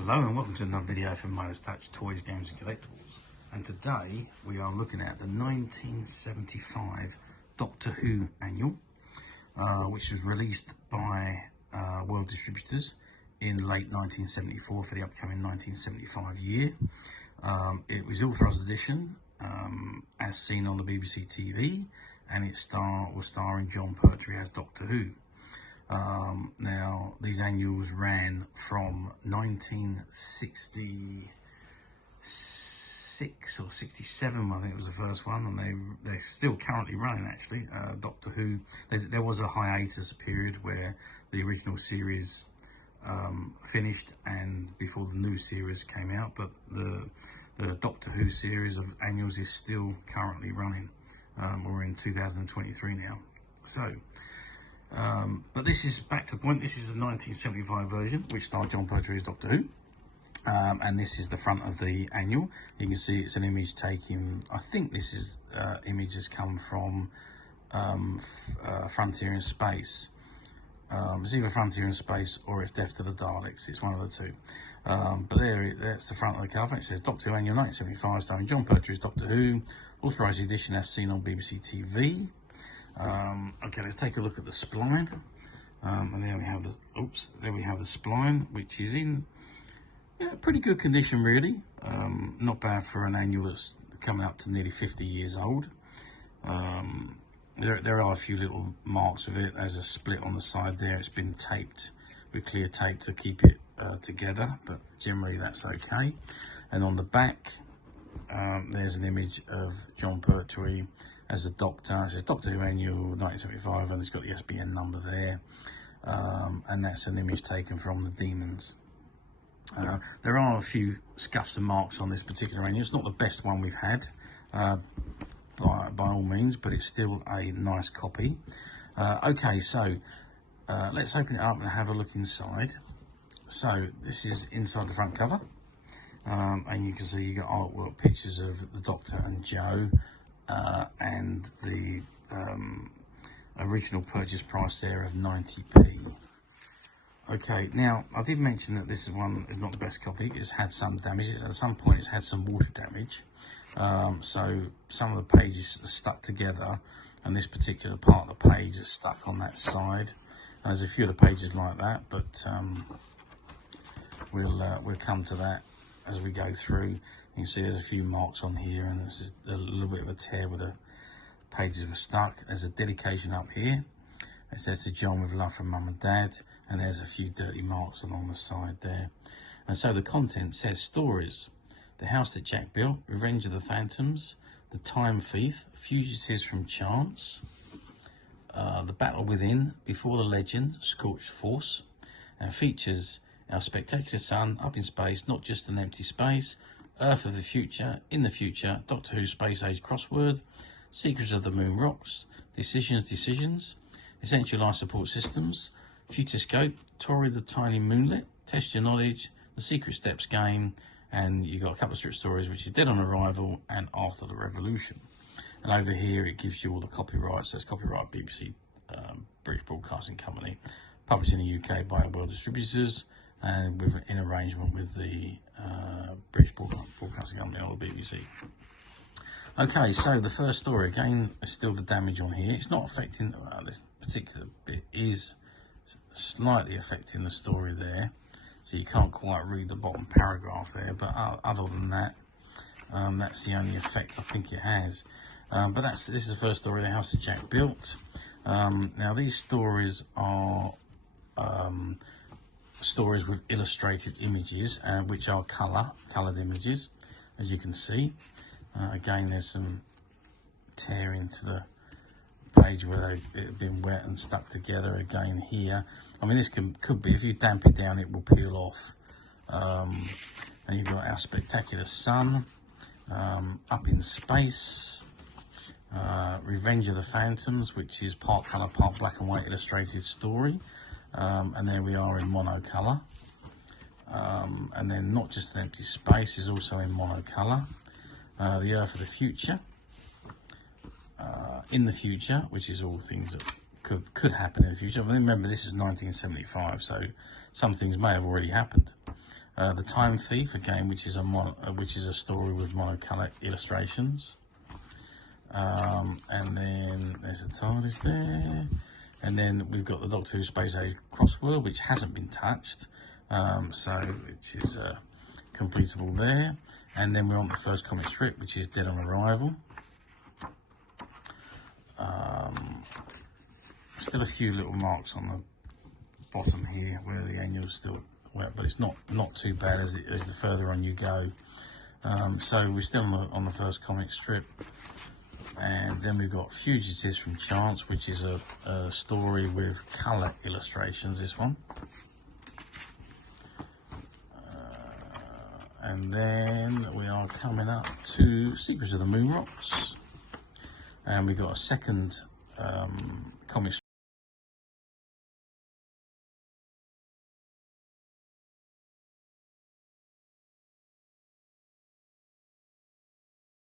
Hello and welcome to another video from Midas Touch Toys, Games and Collectibles. And today we are looking at the 1975 Doctor Who annual, which was released by World Distributors in late 1974 for the upcoming 1975 year. It was authorised edition as seen on the BBC TV, and it was starring Jon Pertwee as Doctor Who. Now, these annuals ran from 1966 or 67, I think it was the first one, and they're still currently running, actually. Doctor Who, there was a hiatus period where the original series finished and before the new series came out, but the Doctor Who series of annuals is still currently running. We're in 2023 now. So, but this is back to the point. This is the 1975 version, which starred Jon Pertwee as Doctor Who, and this is the front of the annual. You can see it's an image taken. I think this is image has come from Frontier in Space. It's either Frontier in Space or it's Death to the Daleks. It's one of the two. But that's the front of the cover. It says Doctor Who Annual 1975, starring Jon Pertwee as Doctor Who, authorised edition as seen on BBC TV. Okay, let's take a look at the spline, and there we have the spline, which is in pretty good condition, really. Not bad for an annual that's coming up to nearly 50 years old. There are a few little marks of it. There's a split on the side there. It's been taped with clear tape to keep it together, but generally that's okay. And on the back, there's an image of Jon Pertwee as a doctor. It says Doctor Who Annual 1975, and it's got the SBN number there. And that's an image taken from the Demons. There are a few scuffs and marks on this particular annual. It's not the best one we've had, by all means, but it's still a nice copy. Okay, so let's open it up and have a look inside. So this is inside the front cover. And you can see you got artwork, pictures of the Doctor and Joe, and the original purchase price there of 90p. Okay, now I did mention that this one is not the best copy. It's had some damage. At some point it's had some water damage. So some of the pages are stuck together, and this particular part of the page is stuck on that side. And there's a few of the pages like that, but we'll come to that as we go through. You can see there's a few marks on here, and there's a little bit of a tear where the pages were stuck. There's a dedication up here. It says to John with love from Mum and Dad, and there's a few dirty marks along the side there. And so the content says stories: The House That Jack Built, Revenge of the Phantoms, The Time Thief, Fugitives from Chance, The Battle Within, Before the Legend, Scorched Force, and features Our Spectacular Sun, Up in Space, Not Just an Empty Space, Earth of the Future, In the Future, Doctor Who Space Age Crossword, Secrets of the Moon Rocks, Decisions, Essential Life Support Systems, Futurescope, Tori the Tiny Moonlit, Test Your Knowledge, The Secret Steps Game, and you got a couple of strip stories, which is Dead on Arrival and After the Revolution. And over here it gives you all the copyrights. So it's copyright BBC, British Broadcasting Company, published in the UK by World Distributors, and in arrangement with the British Broadcasting Company or the BBC. Okay, so the first story, again, is still the damage on here. It's not affecting, this particular bit is slightly affecting the story there, so you can't quite read the bottom paragraph there, but other than that, that's the only effect I think it has. But this is the first story, The House That Jack Built. Now these stories are stories with illustrated images, which are coloured images, as you can see. Again, there's some tear into the page where it had been wet and stuck together. Again here, I mean, this could be, if you damp it down, it will peel off. And you've got Our Spectacular Sun, Up in Space, Revenge of the Phantoms, which is part colour, part black and white illustrated story. And there we are in monocolour. And then Not Just an Empty Space is also in monocolour. The Earth of the Future, In the Future, which is all things that could happen in the future. But remember, this is 1975, so some things may have already happened. The Time Thief, again, which is a story with monocolour illustrations. And then there's the Tardis there. And then we've got the Doctor Who Space Age Crossworld, which hasn't been touched, which is completable there. And then we're on the first comic strip, which is Dead on Arrival. Still a few little marks on the bottom here where the annual's still wet, but it's not too bad as the further on you go. So we're still on the first comic strip. And then we've got Fugitives from Chance, which is a story with colour illustrations, this one. And then we are coming up to Secrets of the Moon Rocks. And we've got a second comic